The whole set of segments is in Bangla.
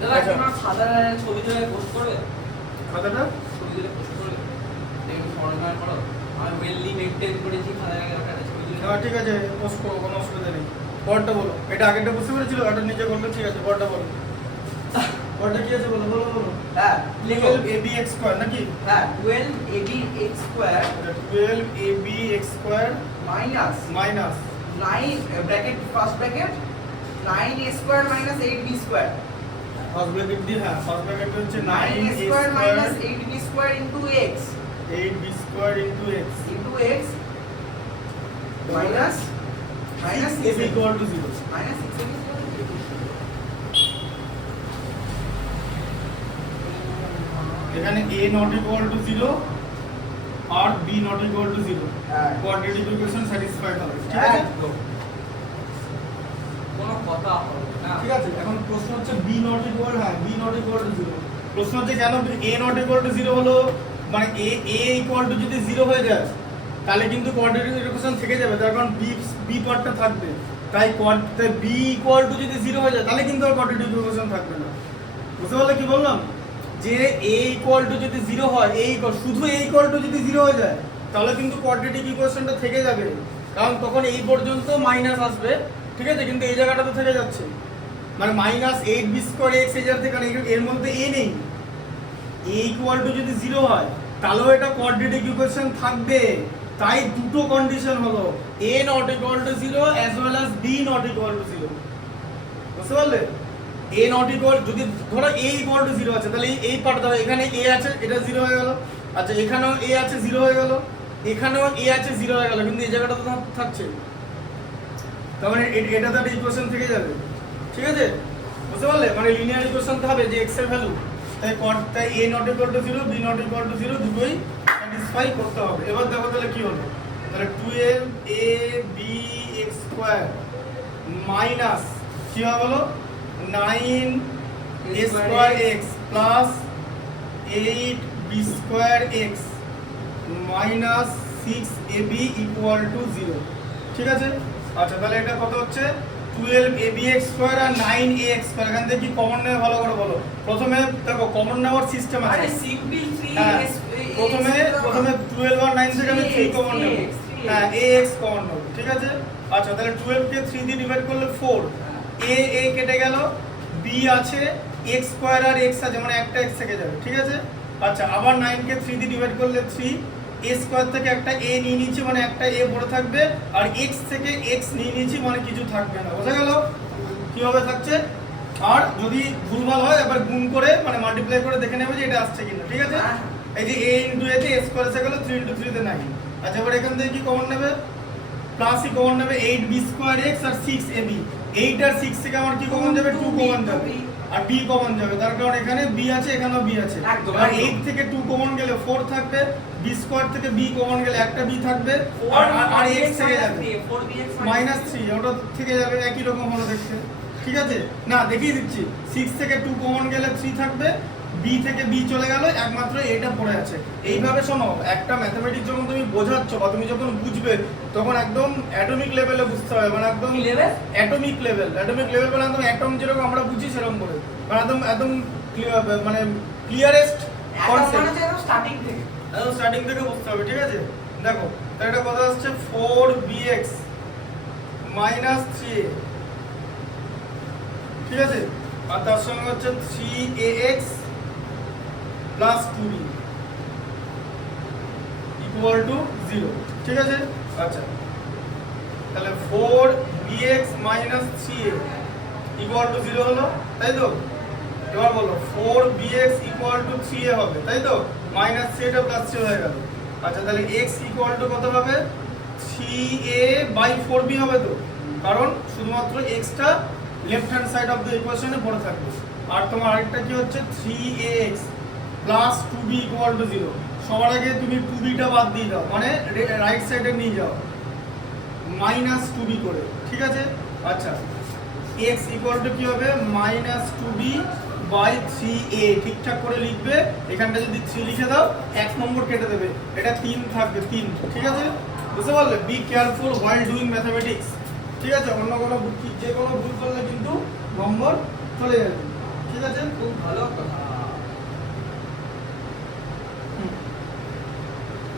দাদা আচ্ছা। তোমার খাতায় ছবি তুলে পোস্ট করবে? খাতাটা ছবি তুলে পোস্ট করবে? একটু ফরম্যাট করো। আমি ওয়েললি মেইনটেইন করেছি খাতায় একটা ছবি তুলে। হ্যাঁ ঠিক আছে, পোস্ট করবো, কোনো অসুবিধা নেই। পরটা বলো, এটা আগেরটা বুঝতে পেরেছিল, এটা নিচে করলে ঠিক আছে। পরটা বলো, পরটা কি আছে বলো বলো বলো। হ্যাঁ লিখো 12ab(x²) নাকি? হ্যাঁ 12ab(x²) 12ab(x²) minus minus 9 bracket first bracket 9a² - 8b²। First bracket দিয়ে, হ্যাঁ ফার্স্ট ব্র্যাকেট হচ্ছে 9a² - 9a² 8b² into x 8b² into x into x minus minus ab equal to 0. minus 6ab এখানে a not equal to 0 R b not equal to 0, হ্যাঁ কোয়াড্রেটিক ইকুয়েশন স্যাটিসফাইড হবে, ঠিক আছে? একদম কোনো কথা হবে না। ঠিক আছে, এখন প্রশ্ন হচ্ছে b not equal, হ্যাঁ b not equal to 0। প্রশ্ন হচ্ছে কেন a not equal to 0 হলো, মানে a equal to যদি 0 হয়ে যায় তাহলে কিন্তু কোয়াড্রেটিক ইকুয়েশন থেকে যাবে, তার কারণ b পার্টটা থাকবে। তাই b equal to যদি 0 হয়ে যায় তাহলে কিন্তু আর কোয়াড্রেটিক ইকুয়েশন থাকবে না। বুঝতে পারলে কি বললাম? যে a equal to যদি 0 হয়, শুধু a equal to যদি 0 হয়ে যায় তাহলে কিন্তু কোয়াড্রেটিক ইকুয়েশনটা থেকে যাবে, কারণ তখন এই পর্যন্ত মাইনাস আসবে, ঠিক আছে? কিন্তু এই জায়গাটা তো থেকে যাচ্ছে, মানে -8b² x এই জায়গা থেকে, কারণ এর মধ্যে a নেই। a equal to যদি 0 হয় তাহলেও এটা কোয়াড্রেটিক ইকুয়েশন থাকবে। তাই দুটো কন্ডিশন হলো a not equal to 0 as well as b not equal to 0। বুঝতে পারলে? a not equal, যদি ধরো a equal to 0 আছে তাহলে এই পার্ট ধরো, এখানে a আছে, এটা 0 হয়ে গেল। আচ্ছা এখানেও a আছে, 0 হয়ে গেল। এখানেও a আছে, 0 হয়ে গেল, কিন্তু এই জায়গাটা তো থাকছে, তার মানে এটা তো একটা ইকুয়েশন থেকে যাবে, ঠিক আছে? বুঝতে পারলে? মানে লিনিয়ার ইকুয়েশন হবে যে x এর ভ্যালু, তাই a not equal to 0 b not equal to 0 দুটোই স্যাটিসফাই করতে হবে। এবার দেখো তাহলে কি হলো, তাহলে 12ab(x² মাইনাস কি হবে হলো 9a² plus 8b² minus 6ab equal to 0, ঠিক আছে? আচ্ছা তাহলে এটা কত হচ্ছে 12ab(x² আর 9a(x²) এখান থেকে কি কমন নেবে ভালো করে বলো। প্রথমে দেখো কমন নেওয়ার সিস্টেম আছে। আরে সিম্পল 3 হ্যাঁ, প্রথমে 12 আর 9 থেকে আমি 3 কমন নেব। হ্যাঁ ax কমন নেব, ঠিক আছে? আচ্ছা তাহলে 12 কে 3 দিয়ে ডিভাইড করলে 4, a কেটে গেল, b আছে, x² আর x আছে, মানে একটা x থেকে যাবে, ঠিক আছে? আচ্ছা আবার 9 কে 3 দিয়ে ডিভাইড করলে 3, a² থেকে একটা a নিয়ে নিয়েছি, মানে একটা a পড়ে থাকবে, আর x থেকে x নিয়ে নিয়েছি, মানে কিছু থাকবে না। বোঝা গেল কিভাবে থাকছে? আর যদি ভুলভাল হয় এবার গুণ করে, মানে মাল্টিপ্লাই করে দেখে নেবে যে এটা আসছে কিনা, ঠিক আছে? এই যে a ইনটু a তে s² এসে গেল, 3 ইনটু 3 তে 9। আচ্ছা এবার এখান থেকে কি কমন নেবে? প্লাস ই কমন নেবে, 8b² x আর 6ab। 8 আর 6 থেকে আমার কি কমন যাবে? 2 কমন যাবে, আর b কমন যাবে, তার কারণ এখানে b আছে, এখানেও b আছে। আর 8 থেকে 2 কমন গেলে 4 থাকবে, b² থেকে b কমন গেলে একটা b থাকবে, আর x থেকে যাবে -3, ওটা থেকে যাবে, একই রকম হলো দেখতে, ঠিক আছে? না দেখিয়ে দিচ্ছি, 6 থেকে 2 কমন গেলে 3 থাকবে, b থেকে b চলে গেল, একমাত্র এটা পড়ে আছে। এইভাবে শোনো, একটা ম্যাথমেটিক্স যখন তুমি বোঝাচ্ছ বা তুমি যখন বুঝবে তখন একদম অ্যাটমিক লেভেলে বুঝতে হবে, মানে একদম অ্যাটমিক লেভেল মানে একদম অ্যাটম যেরকম আমরা বুঝি সেরকম করে, মানে একদম মানে ক্লিয়ারেস্ট কনসেপ্ট, একদম স্টার্টিং থেকে বুঝতে হবে, ঠিক আছে? দেখো তাহলে এটা কথা হচ্ছে 4bx মাইনাস 3a, ঠিক আছে? আর তার সঙ্গে হচ্ছে 3ax plus 2b equal to 0, ঠিক আছে? আচ্ছা তাহলে 4bx minus 3a equal to 0 হলো, তাই তো? এবার বলো 4bx ইকুয়াল টু 3a হবে, তাই তো? মাইনাস 3 টা প্লাস 3 হয়ে গেল। আচ্ছা তাহলে x ইকুয়াল টু কত হবে? 3a/4b হবে তো, কারণ শুধুমাত্র x টা left hand side of the ইকুয়েশনে পড়ে থাকবে। আর তোমার আরেকটা কি হচ্ছে 3ax plus 2b equal to 0। সবার আগে তুমি 2b টা বাদ দিয়ে দাও, মানে রাইট সাইডে নিয়ে যাও, মাইনাস 2b করে, ঠিক আছে? আচ্ছা x ইকুয়াল টু কি হবে? -2b/3a, ঠিকঠাক করে লিখবে। এখানটা যদি 3 লিখে দাও 1 নম্বর কেটে দেবে, এটা 3 থাকবে, 3, ঠিক আছে? বুঝতে পারলে? Be careful while doing mathematics, ঠিক আছে? অন্য কোনো যে কোনো ভুল করলে কিন্তু নম্বর চলে যাবে, ঠিক আছে? ঠিক আছে? খুব ভালো কথা।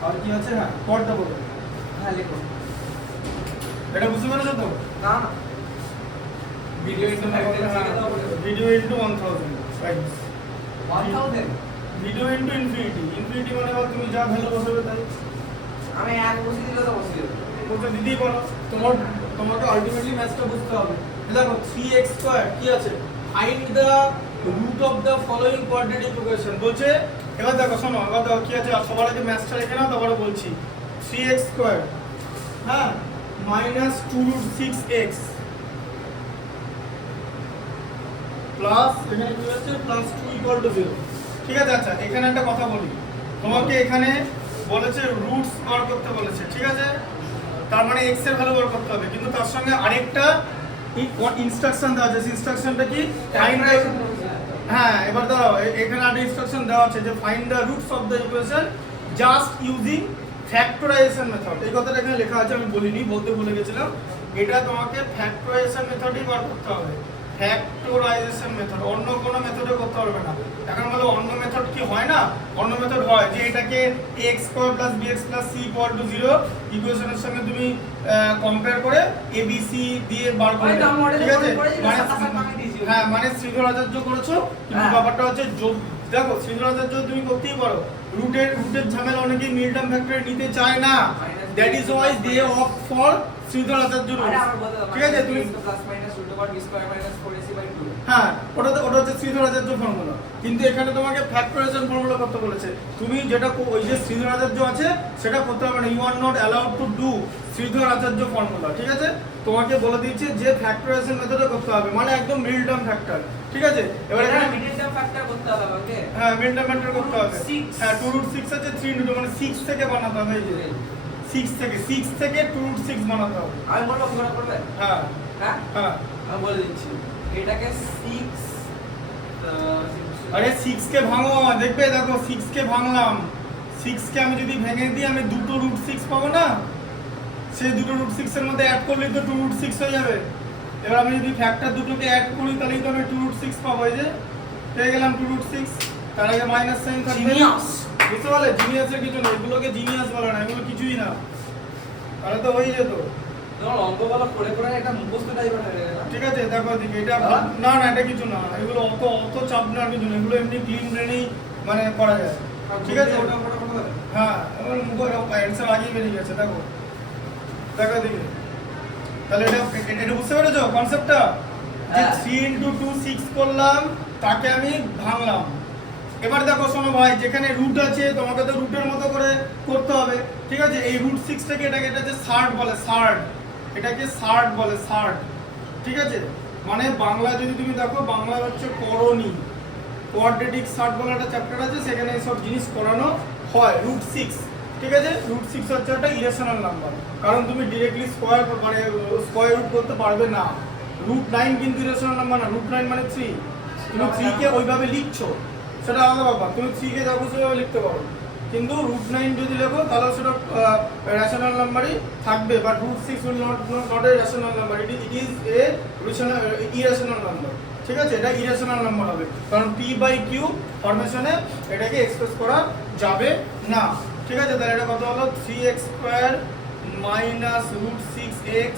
আর কি আছে? হ্যাঁ, পরটা বলো। হ্যাঁ লিখো। এটা বুঝতে পেরেছো তো? না না, ভিডিও ইনটু ফ্যাক্টর থেকে দাও বলে। Video into 1000 right. 1000 video into infinity. Infinity মানে হলো তুমি যা ভ্যালু বসাবে তাই। আমি এক বসিয়ে দিলে তো বসিয়ে দেবো। বলতে দিতেই পারো। তোমাকে আলটিমেটলি ম্যাথটা বুঝতে হবে। দেখো 3x² কি আছে? Find the root of the following quadratic equation বলছে। এবার দেখো শোনো, এবার দেখো কি আছে, সবার আগে ম্যাথটা লিখে নাও, তারপরে বলছি। 3x² হ্যাঁ মাইনাস 2√6x প্লাস এখানে কি হচ্ছে প্লাস 2 = 0। ঠিক আছে? আচ্ছা এখানে একটা কথা বলি, তোমাকে এখানে বলেছে রুটস বার করতে বলেছে, ঠিক আছে? তার মানে x এর ভ্যালু বার করতে হবে, কিন্তু তার সঙ্গে আরেকটা ইনস্ট্রাকশন দেওয়া আছে। ইনস্ট্রাকশনটা কি? ফাইন্ড দ্য, হ্যাঁ এবার দাঁড়াও, এখানে একটা ইনস্ট্রাকশন দেওয়া আছে যে find the roots of the equation just using factorisation method. এই কথাটা এখানে লেখা আছে, আমি বলিনি, বলতে ভুলে গেছিলাম। এটা তোমাকে ফ্যাক্টরাইজেশন মেথডই বার করতে হবে। ফ্যাক্টরাইজেশন মেথড, অন্য কোনো মেথডে করতে পারবে না। এখন বলো অন্য মেথড কি হয় না? অন্য মেথড হয় যে এটাকে x² + bx + c = 0 ইকুয়েশনের সঙ্গে তুমি কম্পেয়ার করে abc দিয়ে বার করবে, ঠিক আছে? হ্যাঁ মানে শ্রীধরাচার্য করেছো, কিন্তু ব্যাপারটা হচ্ছে দেখো শ্রীধরাচার্য তুমি করতেই পারো। রুটের ঝামেলা অনেকেই মিড টার্ম ফ্যাক্টর নিতে চায় না, that is why they opt for Sridharacharya rule, ঠিক আছে? তুমি প্লাস মাইনাস √b² - 4ac/2। হ্যাঁ ওটা হচ্ছে শ্রীধরাচার্য ফর্মুলা, কিন্তু এখানে তোমাকে ফ্যাক্টরাইজেশন ফর্মুলা করতে বলেছে। তুমি যেটা ওই যে শ্রীধরাচার্য আছে সেটা করতে হবে না, you are not allowed to do Sridharacharya formula, ঠিক আছে? তোমাকে বলে দিয়েছে যে ফ্যাক্টরাইজেশন মেথডে করতে হবে, মানে একদম মিডল টার্ম ফ্যাক্টর, ঠিক আছে? এবার এখানে মিডল টার্ম ফ্যাক্টর করতে হবে আমাকে। হ্যাঁ মিডল টার্ম ফ্যাক্টর করতে হবে। 6 হ্যাঁ 2√6 আছে 3 মানে 6 থেকে বানাতে হবে, এই যে 6 থেকে 2√6 বানাতে হবে। আমি বলবো কি করে করবে? হ্যাঁ হ্যাঁ হ্যাঁ আমি বলে দিচ্ছি, এটাকে 6 আরে 6 কে ভাঙো, দেখবে দেখো 6 কে ভাঙলাম, 6 কে আমি যদি ভেঙে দিই আমি দুটো √6 পাবো না? সেই দুটো √6 এর মধ্যে অ্যাড করলেই তো 2√6 হয়ে যাবে। এবার আমি যদি ফ্যাক্টর দুটোকে অ্যাড করি তাহলেই তো আমি 2√6 পাবো, এই যে পেয়ে গেলাম 2√6। তার আগে মাইনাস সাইন থাকবে। জিনিয়াস। বুঝতে পারলে? জিনিয়াসের কিছু না, এগুলোকে জিনিয়াস বলে না, এগুলো কিছুই না, তাহলে তো হয়ে যেত। তোমার অঙ্ক বলা পড়ে পড়ে একটা মুখস্থ টাইপের হয়ে গেল। ঠিক আছে দেখো এদিকে, এটা না না এটা কিছু না, এগুলো অত চাপ নেওয়ার কিছু না, এগুলো এমনি ক্লিন ব্রেনেই মানে করা যায়, ঠিক আছে? ওটা ওটা কথা বলে। হ্যাঁ এবার মুখে অ্যান্সার আগেই বেরিয়ে গেছে, দেখো দেখো এদিকে। তাহলে এটা বুঝতে পেরেছো কনসেপ্টটা? যে 3 × 2 6 করলাম, তাকে আমি ভাঙলাম। এবার দেখো শোনো ভাই, যেখানে রুট আছে তোমাকে তো রুটের মতো করে করতে হবে, ঠিক আছে? এই √6 থেকে এটা হচ্ছে সার্ড বলে, সার্ড, এটাকে সার্ড বলে, সার্ড, ঠিক আছে? মানে বাংলা যদি তুমি দেখো, বাংলা হচ্ছে করণী, কোয়াড্রেটিক সার্ড বলে একটা চ্যাপ্টার আছে, সেখানে এইসব জিনিস করানো হয়। √6, ঠিক আছে? √6 হচ্ছে একটা ইরেশনাল নাম্বার, কারণ তুমি ডিরেক্টলি স্কয়ার রুট করতে পারবে না। √9 কিন্তু ইরেশনাল নাম্বার না, √9 মানে 3, তুমি 3 কে ওইভাবে লিখছো সেটা আলাদা ব্যাপার, তুমি 3 কে যাবো সেভাবে লিখতে পারো, কিন্তু √9 যদি লেখো তাহলে সেটা রেশনাল নাম্বারই থাকবে, but √6 will not a rational number, it is a irrational number, ঠিক আছে? এটা ইরেশনাল নাম্বার হবে, কারণ p/q ফরমেশনে এটাকে এক্সপ্রেস করা যাবে না, ঠিক আছে? তাহলে এটা কত হলো? 3x² - √6x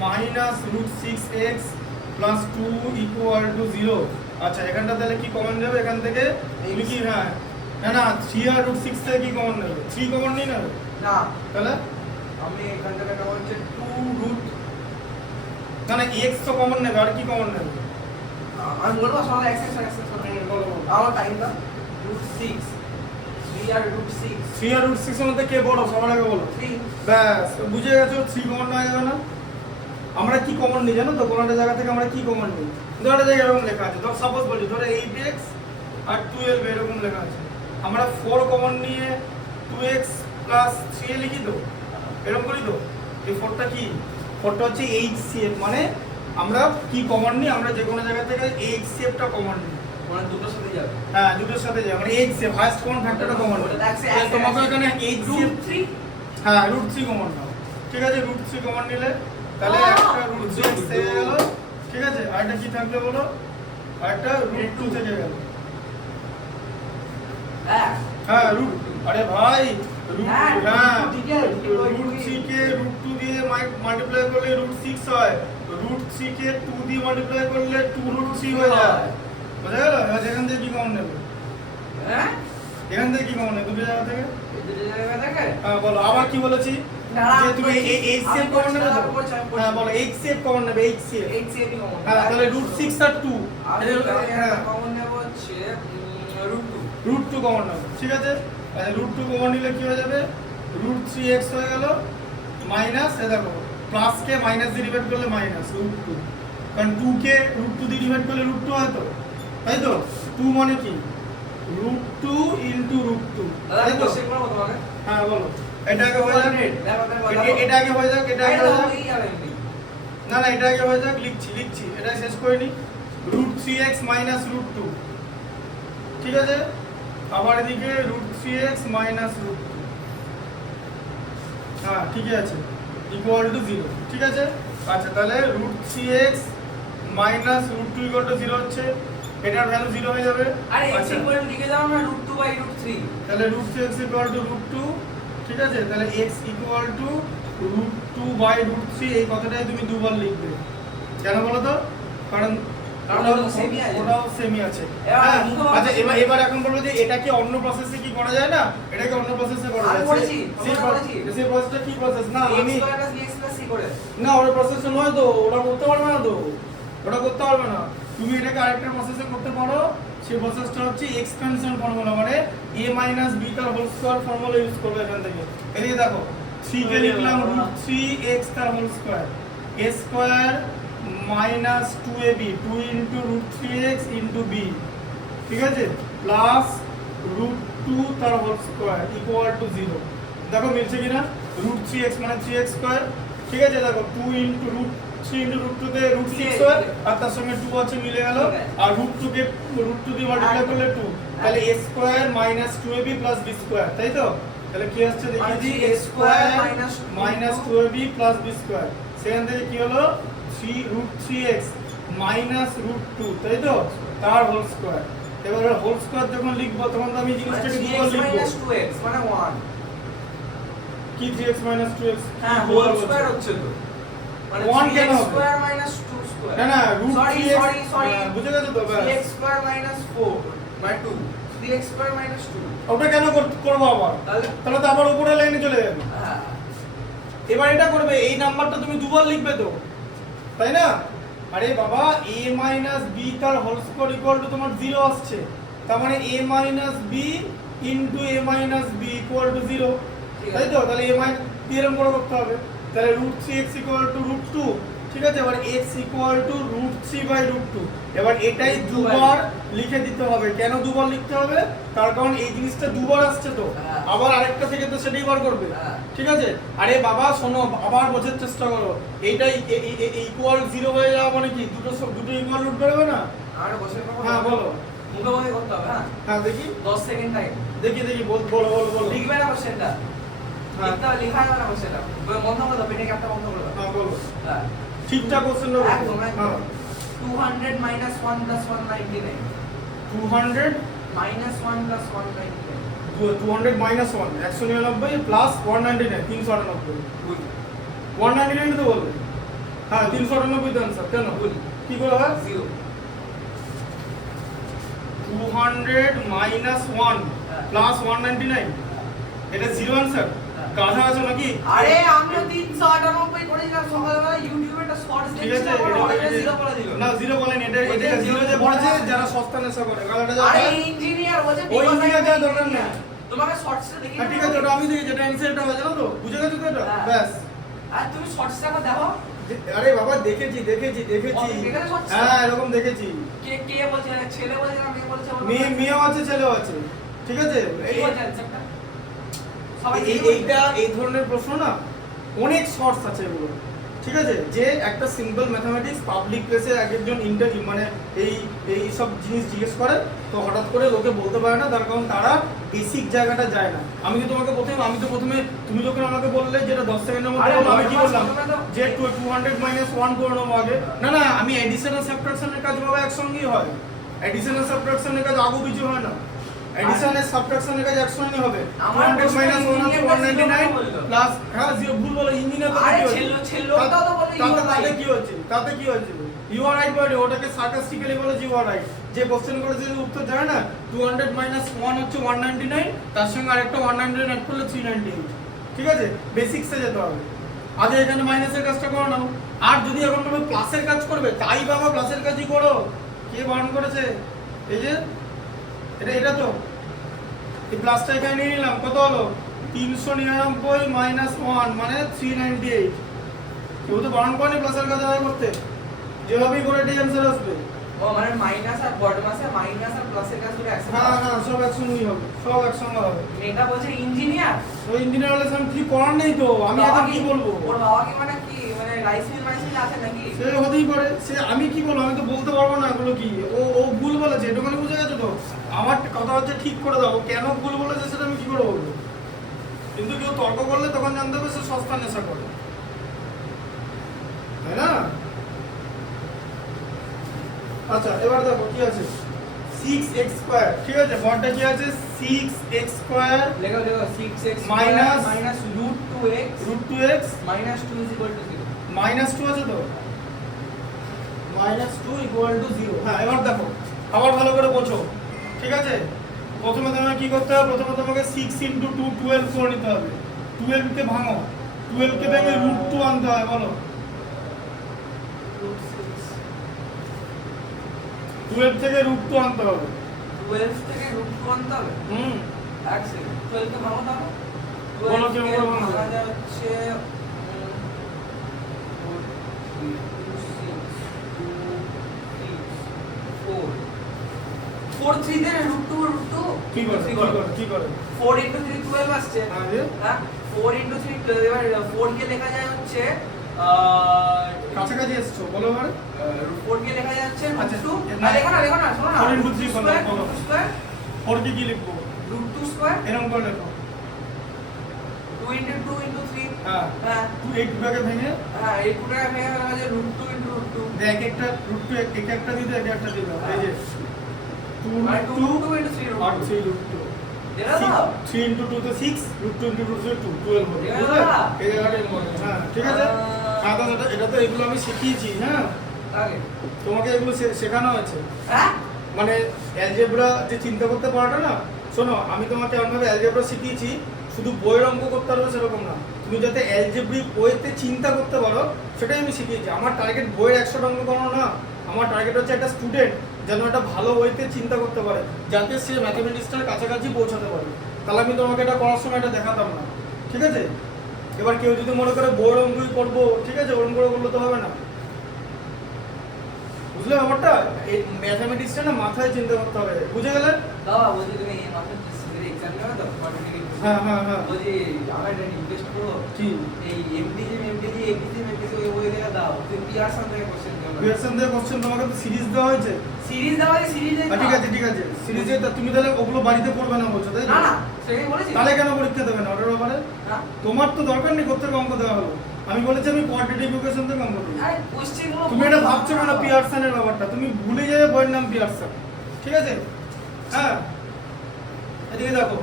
-√6x + 2 = 0। আচ্ছা এখানটা তাহলে কি কমন যাবে এখান থেকে? তুমি কি, হ্যাঁ না না 3 আর √6 থেকে কি কমন নেবে? 3 কমন নেই না? না তাহলে আমি এখান থেকে নেব হচ্ছে 2 না না x তো কমন নেবে, আর কি কমন নেবে? আমি বলবো সবাই এক্সেস বলো বলো। আমার টাইমটা √6 3 আর √6 3 আর √6 এর মধ্যে কে বড় সবার আগে বলো? 3 ব্যাস বুঝে গেছো, 3 কমন নেওয়া যাবে না। আমরা কি কমন নিই জানো তো? কোনো একটা জায়গা থেকে আমরা কি কমন নিই? ধরো একটা জায়গায় এরকম লেখা আছে, ধর সাপোজ বলি ধরো 8x আর 12 এরকম লেখা আছে, আমরা 4 কমন নিয়ে 2x + 3 লিখি তো, এরকম করি তো। এই 4টা কি? 4টা হচ্ছে HCF, মানে আমরা কি কমন নিই? আমরা যে কোনো জায়গা থেকে HCFটা কমন নিই, মানে দুটোর সাথে যাবে। হ্যাঁ দুটোর সাথে যায়, মানে HCF হাইয়েস্ট কমন ফ্যাক্টরটা কমন নিই। তোমাকে এখানে HCF √3 হ্যাঁ √3 কমন নাও, ঠিক আছে? √3 কমন নিলে তাহলে একটা √3 থেকে গেল, ঠিক আছে? আর এটা কি থাকবে বলো? আর একটা রুট 2 থেকে গেল। এক হ্যাঁ রুট, আরে ভাই রুট, হ্যাঁ, হ্যাঁ ঠিক আছে, রুট 3 কে রুট 2 দিয়ে মাল্টিপ্লাই করলে রুট 6 হয়, রুট 3 কে 2 দিয়ে মাল্টিপ্লাই করলে 2 রুট 3 হয়ে যায়। বুঝা গেল? এবার এখান থেকে কি কমন নেবে? হ্যাঁ এখান থেকে কি কমন নেবে দুটো জায়গা থেকে? এই দুটো জায়গা থেকে হ্যাঁ বলো, আবার কি বলেছি যে তুমি এই HCF কমন নেবে তো? হ্যাঁ বলো HCF কমন নেবে, HCF। HCF কমন হ্যাঁ তাহলে রুট 6 আর 2, হ্যাঁ কমন নেব হচ্ছে √2 রুট 2 কমন নেবে, ঠিক আছে? রুট 2 কমন নিলে কি হয়ে যাবে? রুট 3x হয়ে গেল মাইনাস, এ দেখো প্লাস কে মাইনাস দিয়ে ডিভাইড করলে মাইনাস রুট 2, কারণ 2 কে রুট 2 দিয়ে ডিভাইড করলে রুট 2 হয় তো, তাই তো? 2 মানে কি? রুট 2 ইনটু রুট 2, দাদা তাই তো? কোশ্চেন করব তোমাকে। হ্যাঁ বলো, এটা আগে হয়ে যাক, এটা আগে হয়ে যাক, এটা আগে হয়ে যাক, না না এটা আগে হয়ে যাক, লিখছি এটা শেষ করে নি। রুট 3x মাইনাস রুট 2, ঠিক আছে? আবার এদিকে রুট 3x মাইনাস রুট 2, হ্যাঁ ঠিকই আছে, ইকুয়াল টু 0, ঠিক আছে? আচ্ছা তাহলে root 3x minus root 2 equal to 0 হচ্ছে, এটার ভ্যালু 0 হয়ে যাবে। আরে x আচ্ছা ইকুয়াল লিখে দাও না √2/√3। তাহলে root 3x equal two root 2, ঠিক আছে? তাহলে x ইকুয়াল টু রুট 2/√3, এই কথাটাই তুমি দুবার লিখবে। কেন বলো তো? কারণ ওটাও সেমই আছে। ওটাও সেমই আছে। এবার হ্যাঁ, মুখে আচ্ছা বলছি। এবার এখন বলবো যে এটা কি অন্য প্রসেসে কি করা যায় না? এটাকে অন্য প্রসেসে করা আমি যায়। করেছি, সেই আমরা করেছি। সেই প্রসেসটা কি প্রসেস? না x আমি + bx + c করে না ওটা প্রসেস নয় তো, ওটা করতে পারবে না তো, ওটা করতে পারবে না। তুমি এটাকে আরেকটা প্রসেসে করতে পারো, সেই প্রসেসটা হচ্ছে এক্সপেনশন ফর্মুলা, মানে a - b তার হোল স্কয়ার ফর্মুলা ইউজ করবে এখান থেকে। এদিকে দেখো 3 কে লিখলাম রুট 3x তার whole square, a square minus 2ab 2 into root 3x into b, ঠিক আছে? প্লাস রুট 2 তার হোল স্কয়ার ইকুয়াল টু 0। দেখো মিলছে কিনা? রুট 3x মানে 3x স্কয়ার, ঠিক আছে? দেখো 2 ইনটু রুট 3 ইনটু রুট 2 তে রুট 6 হয়, আর তার সঙ্গে 2 আছে মিলে গেল, আর রুট 2 কে রুট 2 দিয়ে মাল্টিপ্লাই করলে 2, তাহলে a square minus 2ab plus b square, তাই তো? তাহলে কি আসছে দেখি জি, a square minus 2ab plus b square, সেখান থেকে কি হলো 3 রুট 3x মাইনাস রুট 2, তাই তো? তার হোল স্কয়ার। এবার হোল স্কয়ার যখন লিখবো তখন তো আমি জিনিসটাকে দুবার 3x লিখবো। - 2x মানে 1। কি 3x 2x? হ্যাঁ হোল স্কয়ার হচ্ছে তো, মানে 1 কেন 3x হবে? Square - 2 square. না না root sorry 3x, sorry sorry বুঝে গেছো তো? ব্যাস। 3x square - 4/2 3x square - 2। ওটা কেন করবো আবার? তাহলে তাহলে তো আবার উপরে লাইনে চলে যাবে। হ্যাঁ এবার এটা করবে, এই নাম্বারটা তুমি দুবার লিখবে তো, তাই না? আরে বাবা a - b তার হোল স্কয়ার ইকুয়াল টু তোমার 0 আসছে, তার মানে a - b into a - b equal to 0, তাই তো? তাহলে এরকম করে করতে হবে। তাহলে root 3x equal two root 2, ঠিক আছে? এবার x ইকুয়াল টু রুট 3/√2। এবার এটাই দুবার লিখে দিতে হবে। কেন দুবার লিখতে হবে? তার কারণ এই জিনিসটা দুবার আসছে তো, হ্যাঁ। আবার আরেকটা থেকে তো সেটাই বার করবে, হ্যাঁ। ঠিক আছে? আরে বাবা শোনো, আবার বোঝার চেষ্টা করো, এইটাই ইকুয়াল 0 হয়ে যাওয়া মানে কি দুটো ইকুয়াল রুট বেরোবে না? আর বসে করব। হ্যাঁ বলো। মুখে মুখে করতে হবে। হ্যাঁ হ্যাঁ দেখি 10 সেকেন্ড টাইম। দেখি বলো বলো বলো। লিখবে না কোশ্চেনটা, হ্যাঁ। লিখতে হবে, লেখা যাবে না কোশ্চেনটা। বন্ধ করে দাও, পেনে ক্যাপটা বন্ধ করে দাও। হ্যাঁ বলো, হ্যাঁ ঠিকঠাক কোশ্চেন একদম হ্যাঁ একদম 200 - 1 + 199 200 - 1 + 199 200 মাইনাস 1 199 প্লাস 199 398 ভুল 199 তো বলবে, হ্যাঁ 398 তো आंसर। কেন ভুল কি করে হয়? 0 200 মাইনাস 1 প্লাস 199, এটা 0 आंसर? গাধা আছো নাকি? আরে আমরা 398 করেছিলাম সকালবেলা ইউটিউবে একটা শর্টস ঠিক আছে, দেখছিলাম, এটা 0 করে দিল। না 0 বলেন, এটা ওই যে এটা 0 যে zero বলেছে বলা- যারা সস্তা নেশা করে, গাধাটা যা আরে ইঞ্জিনিয়ার বলছে ওই engineer যাওয়ার দরকার নেই। তোমাকে শর্টসটা দেখিয়ে হ্যাঁ ঠিক আছে, ওটা আমি দেখি, যেটা অ্যানসারটা হবে জানো তো, বুঝে গেছো তো এটা? হ্যাঁ। ব্যাস। আর তুমি শর্টসটা দেখো, আরে বাবা দেখেছি দেখেছি দেখেছি, ও, দেখেছো shorts? হ্যাঁ এরকম দেখেছি। কে কে বলছে, ছেলে বলছে না মেয়ে বলছে? মেয়েও আছে ছেলেও আছে, ঠিক আছে? এই বলছে অ্যানসারটা সবাই এইটা এই ধরনের প্রশ্ন না অনেক শর্টস আছে এগুলো, ঠিক আছে? যে একটা সিম্পল ম্যাথমেটিক্স পাবলিক প্লেসে একজন মানে এই সব জিনিস জিজ্ঞেস করে, তো হঠাৎ করে লোকে বলতে পারে না, তার কারণ তারা বেসিক জায়গাটা যায় না। আমি তো প্রথমে তুমি যখন আমাকে বললে যেটা 10 সেকেন্ডের মধ্যে আরে বলো, আমি কি বললাম প্রথমে তো- যে 200 - 1 করে নেবো আগে। না না আমি এডিশন আর সাবট্রাকশনের কাজ বাবা একসঙ্গেই হয়, এডিশন আর সাবট্রাকশনের কাজ আগু পিছু হয় না, এডিশন আর সাবট্রাকশনের কাজ একসঙ্গে হবে। 200 মাইনাস 1 হচ্ছে 199 প্লাস হ্যাঁ জিরো ভুল বলো ইঞ্জিনিয়ার তো আরে কি ছেল্লোটাও তো বলে তাতে কি হচ্ছে, তাতে কি হচ্ছে, ইউ আর রাইট বলে ওটাকে সার্কাস্টিক্যালি বলে ইউ আর রাইট। যে কোশ্চেন করেছে যে উত্তর জানে না 200 মাইনাস 1 হচ্ছে 199, তার সঙ্গে আরেকটা 199 অ্যাড করলে 398। ঠিক আছে, বেসিক্সে যেতে হবে। আগে এখানে মাইনাসের কাজটা করে নাও, আর যদি এখন তুমি প্লাসের কাজ করবে তাই বাবা প্লাসের কাজই করো। কে বারণ করেছে? এই যে এটা তো এই প্লাসটা এখানে নিয়ে নিলাম, কত হলো 399 মাইনাস 1 মানে 398। কেউ তো বারণ করেনি প্লাসের কাজ আগে করতে, যেভাবেই করে এটাই অ্যান্সার আসবে। ও মানে মাইনাস আর বটম আছে, মাইনাস আর প্লাসের কাজ করে একসাথে। হ্যাঁ হ্যাঁ সব একসঙ্গেই হবে, সব একসঙ্গে হবে। মেয়েটা বলছে ইঞ্জিনিয়ার, তো ইঞ্জিনিয়ার হলে আমি কি করার নেই তো, আমি এখন কি বলবো? ওর বাবা কি মানে কি মানে রাইস মিল আছে নাকি? সে হতেই পারে, সে আমি কি বলবো, আমি তো বলতে পারবো না এগুলো কি। ও ভুল বলেছে, এটুকুনি বুঝে গেছো তো। আমার কথা হচ্ছে ঠিক করে দাও, ও কেন ভুল বলেছে সেটা আমি কি করে বলবো। কিন্তু কেউ তর্ক করলে তখন জানতে হবে সে সস্তা নেশা করে, তাই না? আচ্ছা এবার দেখো কি আছে 6x স্কয়ার। ঠিক আছে, বড়টা কি আছে 6x স্কয়ার লেখো 6x minus minus √2x √2x minus 2 = 0। Minus 2 আছে তো, মাইনাস 2 = 0। হ্যাঁ এবার দেখো আবার ভালো করে বোঝো। ঠিক আছে, প্রথমে তোমাকে কি করতে হবে, প্রথমে তোমাকে 6 × 2 12 করে নিতে হবে। 12 কে ভাঙো, 12 কে ভেঙে √2 আনতে হয়, বলো 12 থেকে √2 আনতে হবে। 12 থেকে √2 আনতে হবে। এক সেকেন্ড, 12 কে ভাঙো তাহলে। বলো 12 কি কে ভাঙো? ভাঙা যাচ্ছে 4 3 তে √2 কি করে কি করে 4 × 3 12 আসছে। হ্যাঁ যে হ্যাঁ 4 × 3 12। এবার 4 কে লেখা যায় হচ্ছে কাছাকাছি এসছো, বলো এবারে। 4 কে লেখা যাচ্ছে আচ্ছা, √2। না, লেখো না শোনো না 4 × 3 বলো। স্কয়ার 4 কে কি লিখবো, √2 স্কয়ার এরকম করে লেখো। 2 × 2 × 3। হ্যাঁ হ্যাঁ 2 8 ভাগে ভেঙে হ্যাঁ এই পুরোটা ভেঙে গেল যে √2 × √2। এক একটা √2 এক একটা দিতে এক একটা দিতে এই যে 2 মানে 2 × 3 আর √2। 3 √2 এটা দাও 3 × 2 তো 6 √2 × 2 2 12 হবে। এটা বুঝলে না। এই জায়গাটা মনে, হ্যাঁ ঠিক আছে। সাধারণত এটা তো এগুলো আমি শিখিয়েছি, হ্যাঁ আগে তোমাকে এগুলো শেখানো হয়েছে। হ্যাঁ মানে অ্যালজেব্রা যে চিন্তা করতে পারাটা না, শোনো আমি তোমাকে এমনভাবে অ্যালজেব্রা শিখিয়েছি, শুধু বইয়ের অঙ্ক করতে পারবে সেরকম না, তুমি যাতে অ্যালজেব্রিক ওয়েতে চিন্তা করতে পারো সেটাই আমি শিখিয়েছি। আমার টার্গেট বইয়ের 100 অঙ্ক করানো না, আমার টার্গেট হচ্ছে একটা স্টুডেন্ট যেন একটা ভালো ওয়েতে চিন্তা করতে পারে, যাতে সে ম্যাথমেটিক্সটার কাছাকাছি পৌঁছাতে পারে। তাহলে আমি তোমাকে এটা করার সময় এটা দেখাতাম না, ঠিক আছে। এবার কেউ যদি মনে করে বইয়ের অঙ্কই করবো, ঠিক আছে, ওরকম করে করলে তো হবে না, বুঝলে ব্যাপারটা। এই ম্যাথমেটিক্সটা না মাথায় চিন্তা করতে হবে, বুঝে গেলে? দাদা বলছি তুমি এই মাসে এক্সাম নেবে তো কম্পিটিটিভ। হ্যাঁ হ্যাঁ হ্যাঁ বলছি আমার একটা ইনভেস্ট করবো কি এই এমডিজি ওই বই থেকে দাও। তুমি পিয়ারসন থেকে কোশ্চেন দাও। পিয়ারসন দিয়ে কোশ্চেন তোমাকে তো সিরিজ দেওয়া হয়েছে। সিরিজ দেওয়া আছে সিরিজে। ঠিক আছে ঠিক আছে, সিরিজে তুমি তাহলে ওগুলো বাড়িতে পড়বে না বলছো, তাই না না সেটাই বলেছি। তাহলে কেন পরীক্ষা দেবে না ওটার ব্যাপারে? হ্যাঁ তোমার তো দরকার নেই কোথা থেকে অঙ্ক দেওয়া হলো, আমি বলেছি আমি কোয়ান্টিটেটিভ ইকুয়েশন থেকে অঙ্ক দেবো। আরে কোশ্চেন গুলো তুমি এটা ভাবছো কেন পিয়ারসনের ব্যাপারটা, তুমি ভুলে যাবে বইয়ের নাম পিয়ারসন, ঠিক আছে। হ্যাঁ এদিকে দেখো,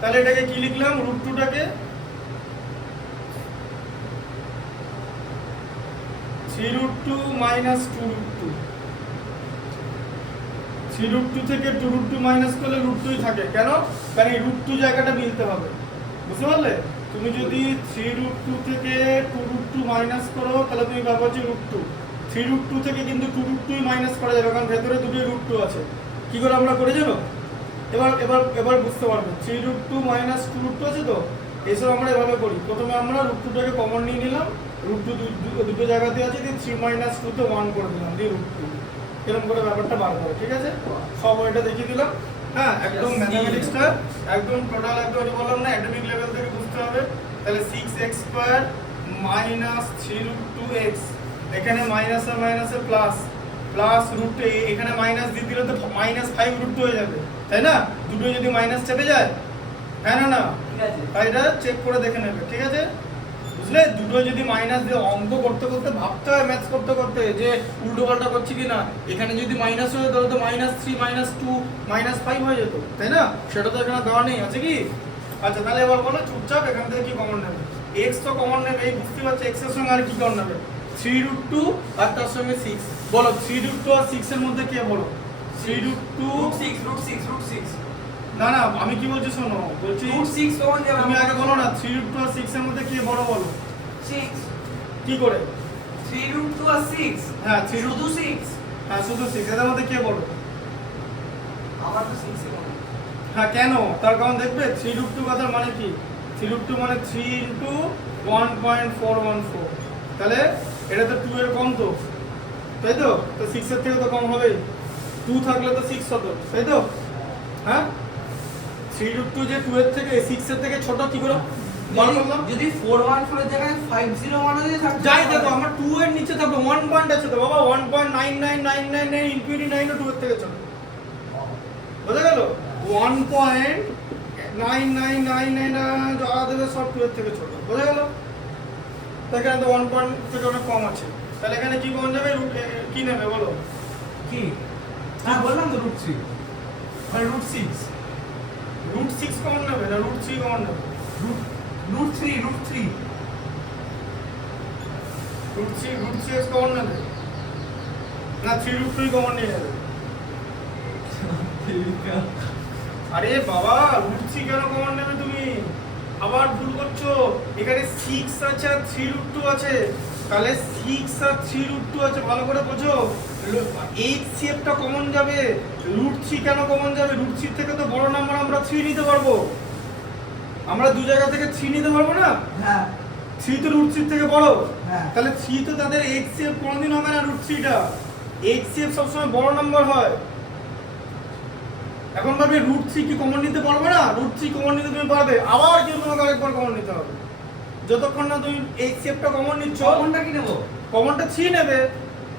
তাহলে এটাকে কি লিখলাম, √2টাকে 3√2 মাইনাস 2√2, 3√2 থেকে 2√2 মাইনাস করলে √2ই থাকে। কেন? কারণ এই √2 জায়গাটা মিলতে হবে, বুঝতে পারলে? তুমি যদি 3√2 থেকে 2√2 মাইনাস করো তাহলে তুমি পাবো হচ্ছে √2। 3√2 থেকে কিন্তু 2√2 মাইনাস করা যাবে, কারণ ভেতরে দুটোই √2 আছে। কি করে আমরা করে জানো? এবার বুঝতে পারবে। 3√2 মাইনাস 2√2 আছে তো, এসব আমরা এভাবে করি। প্রথমে আমরা √2টাকে কমন নিয়ে নিলাম, √2 দুটো জায়গাতে আছে, দিয়ে 3 - 2 তে 1 করে দিলাম, দিয়ে √2 এরকম করে ব্যাপারটা বার করে, ঠিক আছে। সব ওইটা দেখিয়ে দিলাম। হ্যাঁ একদম ম্যাথমেটিক্সটা একদম টোটাল একদম বললাম না, অ্যাটমিক লেভেল থেকে বুঝতে হবে। তাহলে 6x স্কয়ার মাইনাস 3√2x, এখানে মাইনাস আর মাইনাসে প্লাস, প্লাস √2, এখানে মাইনাস দিয়ে দিলে তো -5√2 হয়ে যাবে, তাই না? দুটো যদি মাইনাস চেপে যায়, হ্যাঁ না না, ঠিক আছে। তাই এটা চেক করে দেখে নেবে, ঠিক আছে। বুঝলে? দুটো যদি মাইনাস দিয়ে অঙ্ক করতে করতে ভাবতে হয়, ম্যাথস করতে করতে যে উল্টো পাল্টা করছি কিনা, এখানে যদি মাইনাস হয়ে তাহলে তো -3 -2 -5 হয়ে যেত, তাই না? সেটা তো এখানে দেওয়া নেই, আছে কি? আচ্ছা তাহলে এবার বলো চুপচাপ এখান থেকে কি কমন নেবে? x তো কমন নেবে, এই বুঝতে পারছো, x এর সঙ্গে আর কি কমন নেবে? 3√2 আর তার সঙ্গে 6। বলো 3√2 আর 6 এর মধ্যে কে বলো? 3√2 √6 না না আমি কি বলছি শোনো, বলছি √6 কমন যাবে। তুমি আগে বলো না 3√2 আর 6 এর মধ্যে কে বড় বলো? 6 কি করে? 3√2 আর 6 হ্যাঁ শুধু 6। হ্যাঁ শুধু 6 এর মধ্যে কে বড়? আমার তো 6 এর মনে। হ্যাঁ কেন? তার কারণ দেখবে 3√2 কথার মানে কি? 3√2 মানে 3 × 1.414, তাহলে এটা তো 2 এর কম তো, তাই তো? তো 6 এর থেকে তো কম হবে, 2 থাকলে তো 6 হতো, তাই তো? হ্যাঁ 3√2 যে 2 এর থেকে 6 এর থেকে ছোট কি করে বার করলাম? যদি 414 এর জায়গায় 50 দিয়ে থাকতো, যাই দেখো আমার 2 এর নিচে থাকবে 1 পয়েন্ট আছে তো বাবা, 1.99999 ইনফিনিটি 9 ও 2 এর থেকে ছোট, বুঝা গেল? 1.9999 যা দেবে সব 2 এর থেকে ছোট, বুঝা গেল? তো এখানে তো 1 পয়েন্ট থেকে অনেক কম আছে, তাহলে এখানে কি কমন যাবে? কি নেবে বলো? কি? হ্যাঁ বললাম তো √3 মানে √6 √6 কমন নেবে না √3 কমন নেবে? √3 √3 কমন নেবে না 3√2 কমন নিয়ে নেবে? আরে বাবা √3 কেন কমন নেবে তুমি? আবার ভুল করছো, এখানে 6 আছে আর 3√2 আছে, তাহলে 6 আর 3√2 আছে, ভালো করে বোঝো। HCFটা কমন যাবে, √3 কেন কমন যাবে? √3 থেকে তো বড় নাম্বার আমরা 3 নিতে পারবো, আমরা দু জায়গা থেকে 3 নিতে পারবো না? হ্যাঁ 3 তো √3 থেকে বড়, হ্যাঁ তাহলে 3 তো তাদের HCF কোনোদিন হবে না √3টা, HCF সবসময় বড় নাম্বার হয়। এখন ভাবে √3 কি কমন নিতে পারবে না? √3 কমন নিতে তুমি পারবে, আবার কিন্তু তোমাকে আরেকবার কমন নিতে হবে, যতক্ষণ না তুমি HCFটা কমন নিচ্ছ। কমনটা কি নেব? কমনটা 3 নেবে,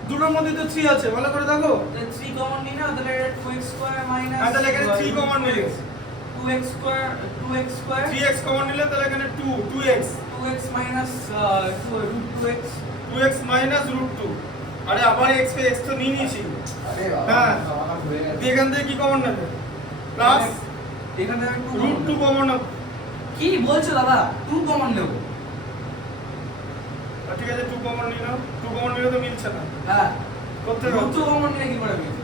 দুটোর মধ্যে তো 3 আছে, ভালো করে দেখো। তাহলে 3 কমন নিই না, তাহলে 2x² হ্যাঁ, তাহলে এখানে 3 কমন নিলে 2x² 3x কমন নিলে তাহলে এখানে 2x 2x minus 2x √2 আরে আবার x তো নিয়ে নিয়েছি। আরে হ্যাঁ। বাবা হয়ে গেছে। দিয়ে এখান থেকে কি কমন নেবে? প্লাস এখান থেকে √2 কমন নেবে। কি বলছো দাদা? 2 কমন নেব। ঠিক আছে 2 কমন নিয়ে নাও, 2 কমন নিলে তো মিলছে না, হ্যাঁ করতে হবে। 2 কমন নিলে কি করে মিলবে?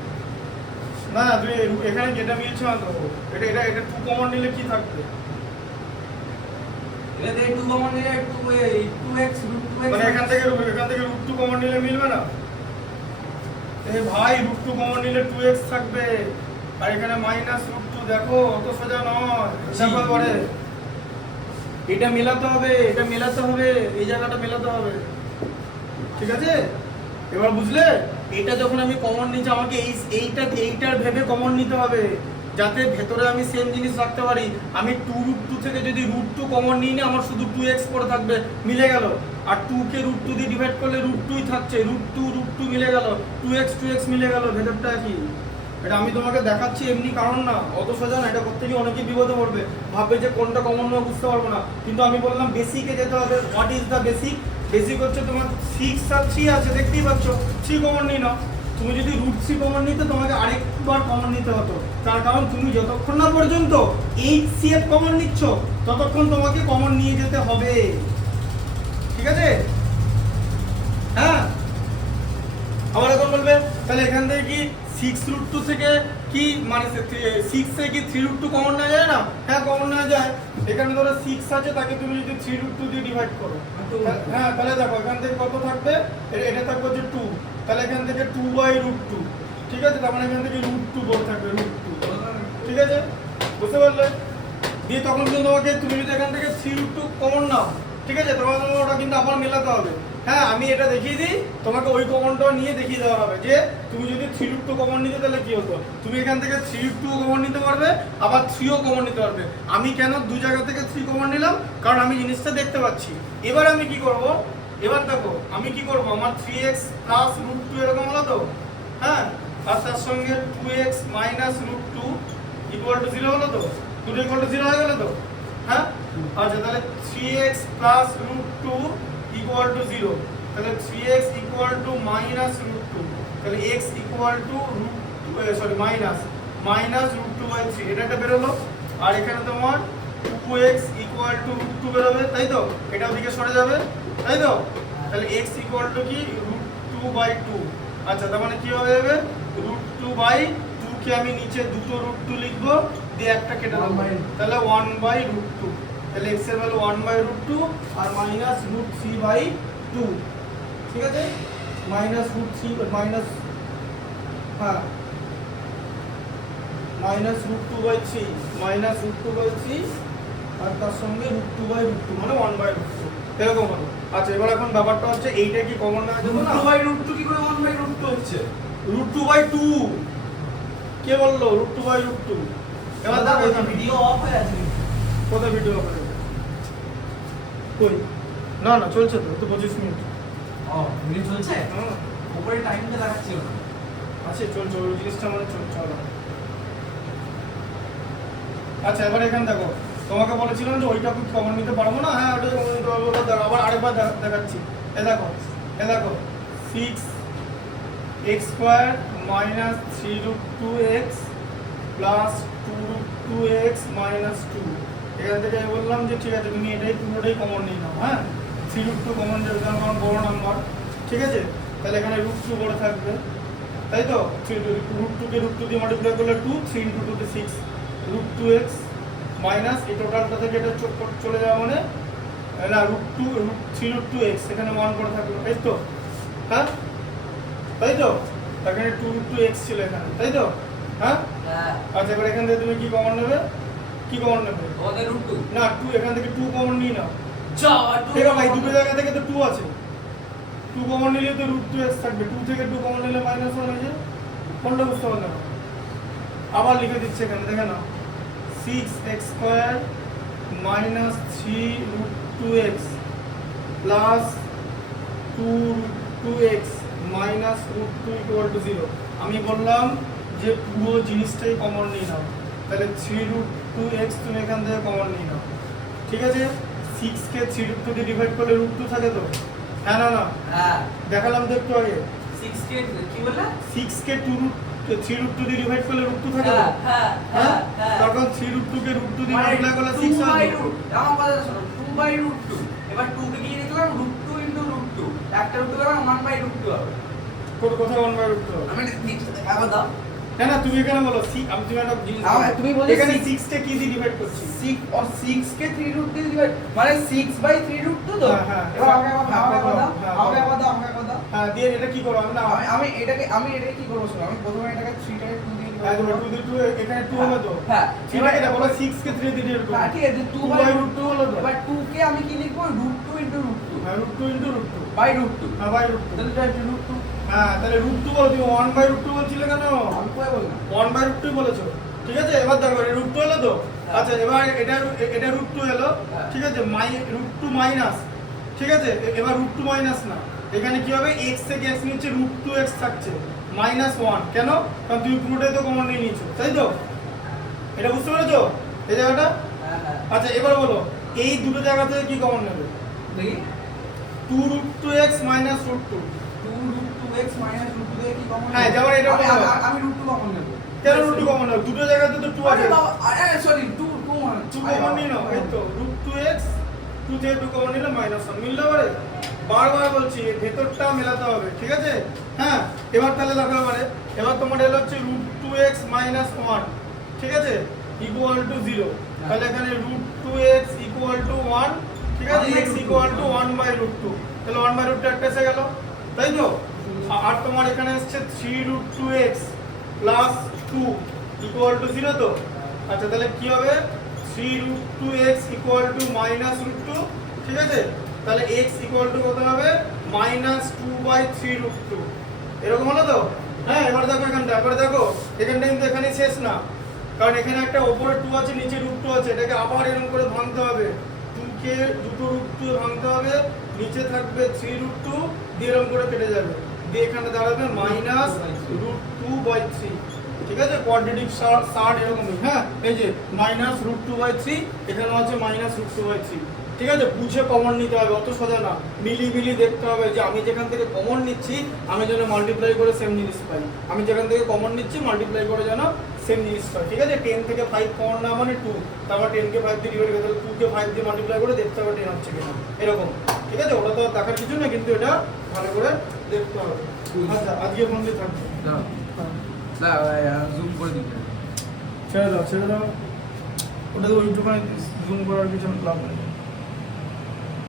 না তুমি এখানে যেটা মিলছে না তো, এটা 2 কমন নিলে কি থাকবে? এটা থেকে 2 কমন নিলে 2x √2x মানে এখান থেকে √2 কমন নিলে মিলবে না? এ ভাই √2 কমন নিলে 2x থাকবে, আর এখানে -√2, দেখো অত সোজা নয়, দেখো পরে এটা মেলাতে হবে, এটা মেলাতে হবে, এই জায়গাটা মেলাতে হবে, ঠিক আছে? এবার বুঝলে? এটা যখন আমি কমন নিচ্ছি আমাকে এইটার ভেবে কমন নিতে হবে, যাতে ভেতরে আমি সেম জিনিস রাখতে পারি। আমি 2√2 থেকে যদি √2 কমন নিই না, আমার শুধু 2x পড়ে থাকবে, মিলে গেল। আর 2 কে √2 দিয়ে ডিভাইড করলে √2ই থাকছে, √2 মিলে গেল, 2x মিলে গেল, ভেতরটা কি? এটা আমি তোমাকে দেখাচ্ছি এমনি কারণ না, অত সোজা না, এটা করতে গিয়ে অনেকেই বিপদে পড়বে, ভাববে যে কোনটা কমন না বুঝতে পারবো না। কিন্তু আমি বললাম বেসিকে যেতে হবে। What is the basic? Basic হচ্ছে তোমার 6 আর 3 আছে, দেখতেই পাচ্ছ, 3 কমন নিই না। তুমি যদি √3 কমন নিতে তোমাকে আরেকবার কমন নিতে হতো, তার কারণ তুমি যতক্ষণ না পর্যন্ত HCF কমন নিচ্ছ ততক্ষণ তোমাকে কমন নিয়ে যেতে হবে, ঠিক আছে? হ্যাঁ আবার এখন বলবে তাহলে এখান থেকে কি 6√2 থেকে কি মানে 6 থেকে কি 3√2 কমন নেওয়া যায় না? হ্যাঁ কমন নেওয়া যায়। এখানে ধরো 6 আছে, তাকে তুমি যদি 3√2 দিয়ে ডিভাইড করো, হ্যাঁ তাহলে দেখো এখান থেকে কত থাকবে? এটা থাকবে হচ্ছে 2, তাহলে এখান থেকে 2/√2, ঠিক আছে? তার মানে এখান থেকে √2 বড় থাকবে, √2, ঠিক আছে? বুঝতে পারলে? দিয়ে তখন কিন্তু তোমাকে, তুমি যদি এখান থেকে 3√2 কমন নাও, ঠিক আছে, তোমাকে ওটা কিন্তু আবার মেলাতে হবে। হ্যাঁ আমি এটা দেখিয়ে দিই, তোমাকে ওই কমনটা নিয়ে দেখিয়ে দেওয়া হবে যে তুমি যদি 3√2 কমন নিতে তাহলে কি হতো। তুমি এখান থেকে 3√2 কমন নিতে পারবে, আবার 3ও কমন নিতে পারবে। আমি কেন দু জায়গা থেকে 3 কমন নিলাম? কারণ আমি জিনিসটা দেখতে পাচ্ছি। এবার আমি কি করব? এবার দেখো আমি কি করব, আমার 3x প্লাস √2 এরকম হলো তো, হ্যাঁ, আর তার সঙ্গে 2x মাইনাস √2 ইকুয়াল টু 0 হলো তো, দুটো ইকুয়াল টু 0 হয়ে গেল তো, হ্যাঁ আচ্ছা তাহলে 3x plus root two equal to 0, তাহলে 3x equal to minus root two, তাহলে x equal to minus root two by three, এটা একটা বেরোলো। আর এখানে তোমার 2x equal two root two বেরোবে, তাই তো? এটা ওদিকে সরে যাবে, তাই তো? তাহলে x ইকুয়াল টু কি রুট টু বাই টু। আচ্ছা তার মানে কি হয়ে যাবে রুট টু বাই টু কে আমি নিচে দুটো রুট টু লিখবো, দিয়ে একটা কেটে দেবো, তাহলে 1 বাই রুট টু, তাহলে x এর ভ্যালু 1 বাই রুট টু আর minus root three by two, ঠিক আছে? Minus root three minus minus root two by three, minus root two by three আর তার সঙ্গে root two by root two মানে 1 বাই রুট টু, এরকম হলো। আচ্ছা এবার এখন ব্যাপারটা হচ্ছে এইটা কি কমন নেওয়া যাবে না? Root two by root two কি করে 1 বাই রুট টু হচ্ছে? রুট টু বাই টু কে বললো? Root two by root two. এবার দেখো এখানে ভিডিও অফ হয়ে আছে। কোথায় ভিডিও অফ হয়ে গেছে? কই? না না চলছে তো 25 মিনিট। ও ভিডিও চলছে? হ্যাঁ উপরে টাইমটা দেখাচ্ছিল না। আছে চলছে, ওই জিনিসটা মানে চলছে। আচ্ছা এবার এখানে দেখো, তোমাকে বলেছিলাম যে ওইটা খুব কমন নিতে পারবো না, হ্যাঁ ওটা কমন নিতে পারবো। দেখো আবার আরেকবার দেখাচ্ছি, এ দেখো 6x square minus 3 root 2x plus 2 root 2x minus 2, এখান থেকে আমি বললাম যে ঠিক আছে তুমি এটাই পুরোটাই কমন নিয়ে নাও। হ্যাঁ 3 রুট 2 কমন যাবে কারণ বড় নাম্বার, ঠিক আছে? তাহলে এখানে রুট 2 বড় থাকবে, তাই তো? রুট 2 কে রুট 2 দিয়ে মাল্টিপ্লাই করলে 2, 3 ইনটু 2 তে 6 রুট 2x মাইনাস এই টোটালটা থেকে এটা চলে যাওয়া মানে না রুট 2 রুট 3 রুট 2x এখানে 1 করে থাকলো, তাই তো? হ্যাঁ তাই তো? এখানে 2 রুট 2x ছিল এখানে, তাই তো? হ্যাঁ হ্যাঁ আচ্ছা এবার এখান থেকে তুমি কি কমন নেবে? কি কমন নেবে? ওদের রুট টু না 2 এখান থেকে 2 কমন নিয়ে নাও। যা টু ঠিক আছে ভাই, দুটো জায়গা থেকে তো 2 আছে, 2 কমন নিলে তো রুট 2x থাকবে, 2 থেকে 2 কমন নিলে মাইনাস 1 হয়ে যায়। কোনটা বুঝতে পারলে না? আবার লিখে দিচ্ছি এখানে, দেখে নাও 6x square minus 3 root 2x plus 2 root 2x minus root 2 equal to 0। আমি বললাম যে পুরো জিনিসটাই কমন নিয়ে নাও, তাহলে 3 রুট 2x তুমি এখান থেকে কমন নিয়ে নাও, ঠিক আছে? 6 কে 3 রুট 2 দিয়ে ডিভাইড করলে রুট 2 থাকে তো? হ্যাঁ না না হ্যাঁ দেখালাম তো একটু আগে। 6 কে কি বললা? 6 কে 2 রুট 3 রুট 2 দিয়ে ডিভাইড করলে রুট 2 থাকে তো? হ্যাঁ হ্যাঁ হ্যাঁ তখন 3 রুট 2 কে রুট 2 দিয়ে মানে মাল্টিপ্লাই করলে 2 6 বাই হবে। রুট, আমার কথা শোনো, 2 বাই রুট 2, এবার 2 কে কি লিখলাম রুট 2 ইনটু রুট 2, একটা রুট করলাম 1 বাই রুট 2 হবে। কোথায় 1 বাই রুট 2 হবে? আমি লিখতে আবার দাও। না না তুমি এখানে বলো আমি তুমি একটা জিনিস তুমি বলে এখানে 6 কে কি দিয়ে ডিভাইড করছি? 6 और 6 के 3 रूट দিয়ে দিবে মানে 6 বাই 3 রুট 2 তো। হ্যাঁ এবার আমাকে দাও। হ্যাঁ দিয়ে এটা কি করব? আমি না আমি এটাকে কি করব শুনো, আমি প্রথমে এটাকে 3 টাকে 2 দিয়ে দিব। হ্যাঁ 2 দিয়ে 2 এখানে 2 হবে তো? হ্যাঁ ঠিক আছে এটা বলো 6 কে 3 দিয়ে ডিভাইড করব। হ্যাঁ ঠিক আছে 2 বাই রুট 2 হলো তো? এবার 2 কে আমি কি লিখব রুট 2 ইনটু রুট 2 হ্যাঁ root 2 into root 2 by root 2। হ্যাঁ বাই রুট 2, তাহলে এটা ইনটু রুট 2 হ্যাঁ তাহলে রুট 2 বলো, তুমি 1 বাই রুট 2 বলছিলে কেন? আমি কই বললাম 1 বাই রুট 2 বলেছো, ঠিক আছে? এবার দেখো রুট 2 হলো তো? আচ্ছা এবার এটা রুট 2 হলো, ঠিক আছে? রুট 2 মাইনাস, ঠিক আছে? এবার রুট 2 মাইনাস না, এখানে কি হবে x থেকে x নিচে রুট 2x থাকছে মাইনাস 1, কেন? কারণ তুমি পুরোটাই তো কমন নিয়ে নিয়েছো, তাই তো? এটা বুঝতে পেরেছো এই জায়গাটা? হ্যাঁ হ্যাঁ আচ্ছা এবার বলো এই দুটো জায়গা থেকে কি কমন নেবে? দেখি 2 root 2x minus root 2। 2 root 2x minus root 2 থেকে কি কমন? হ্যাঁ, যেমন এটা বলো। আমি রুট 2 কমন নেব। কেন রুট 2 কমন নেবে? দুটো জায়গাতে তো 2 আছে। আরে বাবা আরে সরি 2 মানে 2 কমন নিয়ে নাও, এই তো রুট 2x 2 থেকে 2 কমন নিলে মাইনাস 1 মিললে পারে। বারবার বলছি এর ভেতরটা মেলাতে হবে, ঠিক আছে? হ্যাঁ এবার তাহলে দেখো এবার তোমার এলো হচ্ছে রুট 2x মাইনাস 1, ঠিক আছে? ইকুয়াল টু 0, তাহলে এখানে রুট 2x ইকুয়াল টু 1, ঠিক আছে? x equal to 1 by root 2, তাহলে 1 বাই রুট 2 একটা এসে গেল, তাই তো? আর তোমার এখানে আসছে 3 root 2x plus 2 equal to 0 তো? আচ্ছা তাহলে কি হবে 3 root 2x equal to minus root 2, ঠিক আছে? তাহলে x ইকুয়াল টু কত হবে মাইনাস 2 বাই 3 রুট 2, এরকম হলো তো? হ্যাঁ এবার দেখো এখানটা এখানটা কিন্তু এখানেই শেষ না, কারণ এখানে একটা ওপরে 2 আছে নিচে রুট 2 আছে, এটাকে আবার এরকম করে ভাঙতে হবে, 2 কে দুটো রুট 2 ভাঙতে হবে, নিচে থাকবে 3 রুট 2 দিয়ে এরকম করে কেটে যাবে, দিয়ে এখানে দাঁড়াবে মাইনাস রুট 2 বাই 3, ঠিক আছে, কোয়াড্রেটিক সার্ড এরকমই। হ্যাঁ, এই যে -√2/3, এখানে আছে -√2/3। ঠিক আছে, বুঝে কমন নিতে হবে, অত সোজা না। মিলিমিলি দেখতে হবে যে আমি যেখান থেকে কমন নিচ্ছি আমি যেন মাল্টিপ্লাই করে সেম জিনিস পাই, আমি যেখান থেকে কমন নিচ্ছি মাল্টিপ্লাই করে যেন সেম জিনিস পাই। ঠিক আছে, 10 থেকে 5 কমন না মানে 2, তারপর 10 কে 5 দিয়ে ডিভাইড করতে 2 কে 5 দিয়ে মাল্টিপ্লাই করে দেখতে হবে 10 হচ্ছে কিনা, এরকম। ঠিক আছে, ওটা তো আর দেখার কিছু না, কিন্তু এটা ভালো করে দেখতে হবে। আচ্ছা, আজকে বন্ধু থাকবে, না জুম করে দিতে ছেড়ে দাও, ওটা তো ওইটুখানে জুম করার কিছু লাভ নেই।